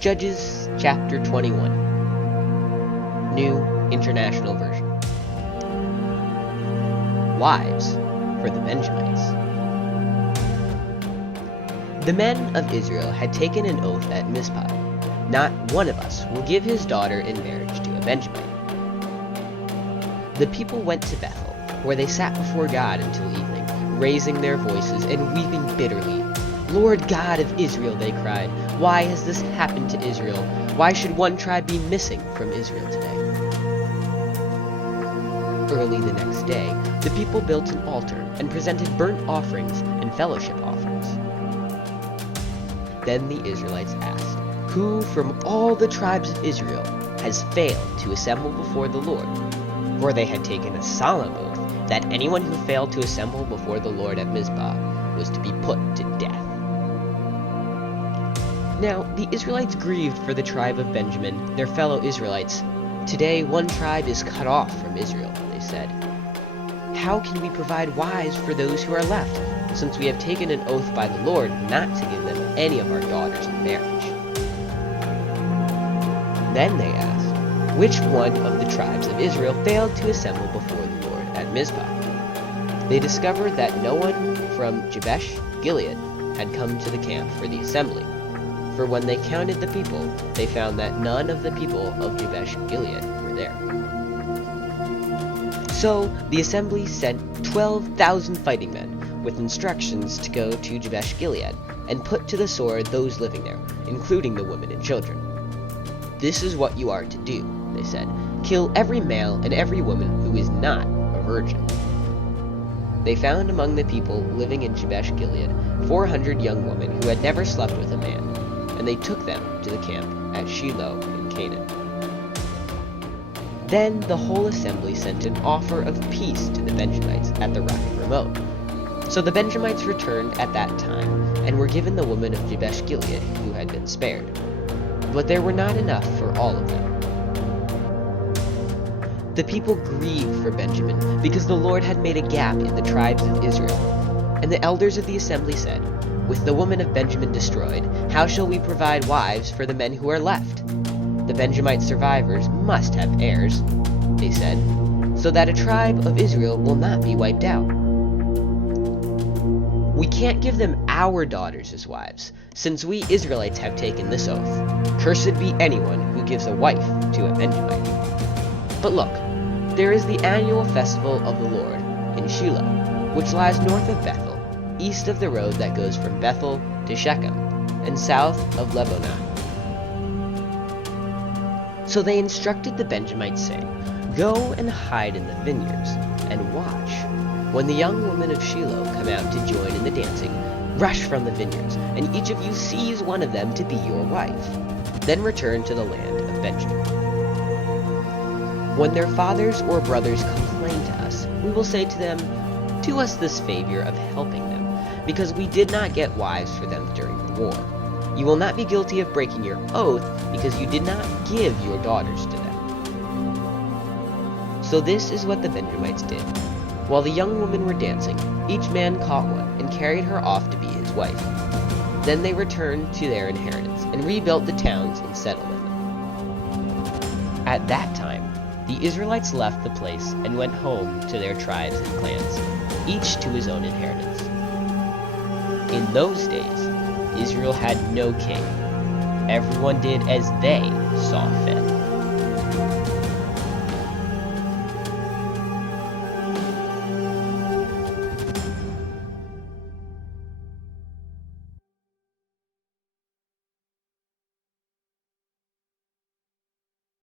Judges chapter 21, New International Version. Wives for the Benjamites. The men of Israel had taken an oath at Mizpah. Not one of us will give his daughter in marriage to a Benjamite. The people went to Bethel, where they sat before God until evening, raising their voices and weeping bitterly. "Lord God of Israel," they cried, "why has this happened to Israel? Why should one tribe be missing from Israel today?" Early the next day, the people built an altar and presented burnt offerings and fellowship offerings. Then the Israelites asked, "Who from all the tribes of Israel has failed to assemble before the Lord?" For they had taken a solemn oath that anyone who failed to assemble before the Lord at Mizpah was to be put to death. Now the Israelites grieved for the tribe of Benjamin, their fellow Israelites. "Today one tribe is cut off from Israel," they said. "How can we provide wives for those who are left, since we have taken an oath by the Lord not to give them any of our daughters in marriage?" Then they asked, "Which one of the tribes of Israel failed to assemble before the Lord at Mizpah?" They discovered that no one from Jabesh Gilead had come to the camp for the assembly. For when they counted the people, they found that none of the people of Jabesh Gilead were there. So the assembly sent 12,000 fighting men, with instructions to go to Jabesh Gilead, and put to the sword those living there, including the women and children. "This is what you are to do," they said. "Kill every male and every woman who is not a virgin." They found among the people living in Jabesh Gilead 400 young women who had never slept with a man, and they took them to the camp at Shiloh in Canaan. Then the whole assembly sent an offer of peace to the Benjamites at the rock of Rimmon. So the Benjamites returned at that time, and were given the women of Jabesh Gilead who had been spared. But there were not enough for all of them. The people grieved for Benjamin, because the Lord had made a gap in the tribes of Israel. And the elders of the assembly said, "With the women of Benjamin destroyed, how shall we provide wives for the men who are left? The Benjamite survivors must have heirs," they said, "so that a tribe of Israel will not be wiped out. We can't give them our daughters as wives, since we Israelites have taken this oath. Cursed be anyone who gives a wife to a Benjamite. But look, there is the annual festival of the Lord in Shiloh, which lies north of Bethel, east of the road that goes from Bethel to Shechem, and south of Lebonah." So they instructed the Benjamites, saying, "Go and hide in the vineyards, and watch. When the young women of Shiloh come out to join in the dancing, rush from the vineyards, and each of you seize one of them to be your wife. Then return to the land of Benjamin. When their fathers or brothers complain to us, we will say to them, 'Do us this favor of helping them, because we did not get wives for them during the war.' You will not be guilty of breaking your oath, because you did not give your daughters to them." So this is what the Benjamites did. While the young women were dancing, each man caught one and carried her off to be his wife. Then they returned to their inheritance and rebuilt the towns and settled in them. At that time, the Israelites left the place and went home to their tribes and clans, each to his own inheritance. In those days, Israel had no king. Everyone did as they saw fit.